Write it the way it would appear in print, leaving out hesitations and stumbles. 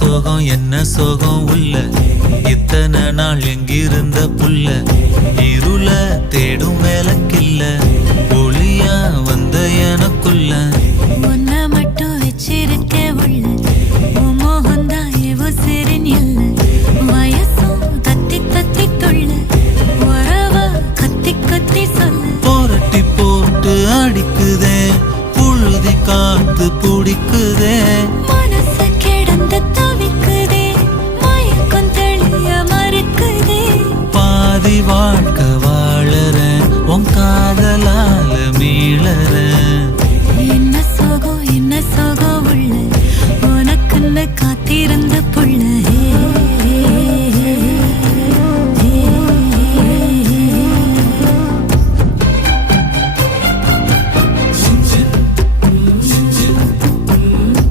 சோகம் என்ன சோகம் உள்ள இத்தனை நாள் எங்கிருந்த புல்ல இருள தேடும் வேலைக்கில்ல ஒளியா வந்த எனக்குள்ள உன்னை மட்டும் வச்சிருக்க உள்ள